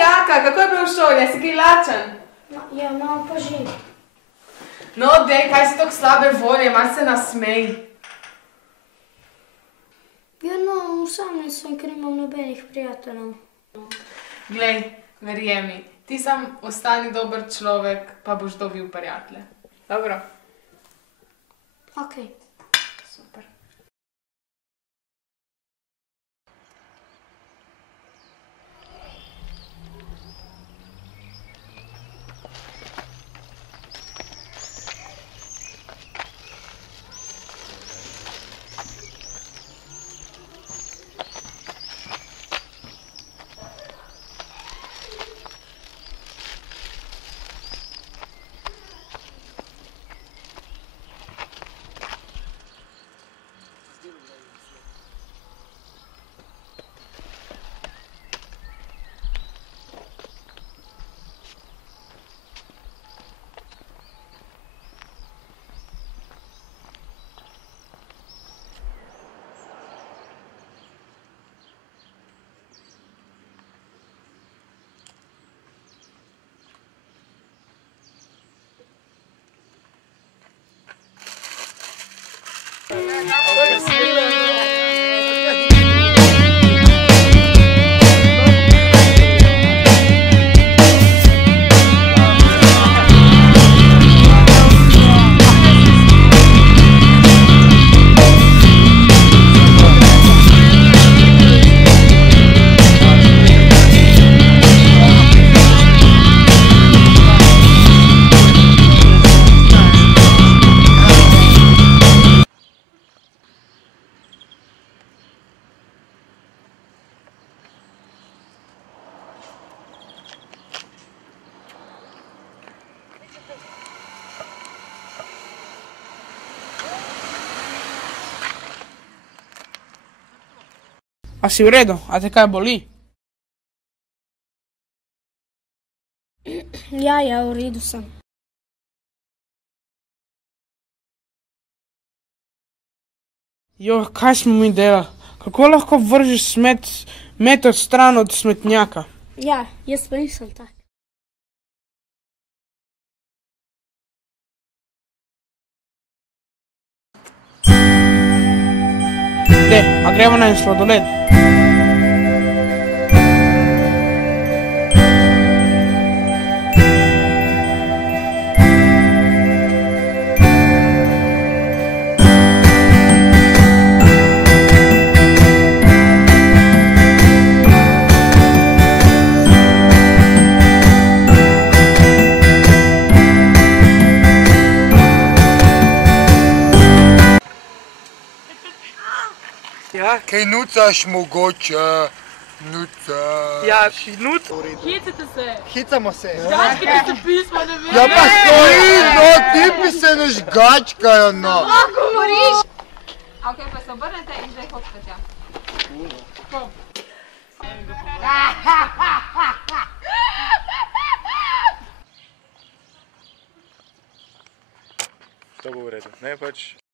Jaka, kako je bil v šoli? Si kaj lačen? Ja, malo pa že. No, dej, kaj si tako slabe volje, malo se nasmej. Ja, no, sam nisem, ker imam nobenih prijateljev. Glej, verjemi, ti sam ostani dober človek, pa boš dobil prijatelje. Dobro? Okej. Super. A si v redu? A te kaj boli? Ja, v redu sem. Jo, kaj smo mi delali? Kako lahko vržeš meter stran od smetnjaka? Ja, jaz pa nisem tak. A gremo na en sladoled? Ja? Kaj nucaš mogoče? Nuca. Ja, nut. Hecite se! Hicamo se. Žgačkite se pismo, ne vem. Ja pa stoji, no, tipi se ne žgačkajo, no. Lahko govoriš! Ok, pa se obrnete in zdaj hodite tja. To bo v redu, ne pač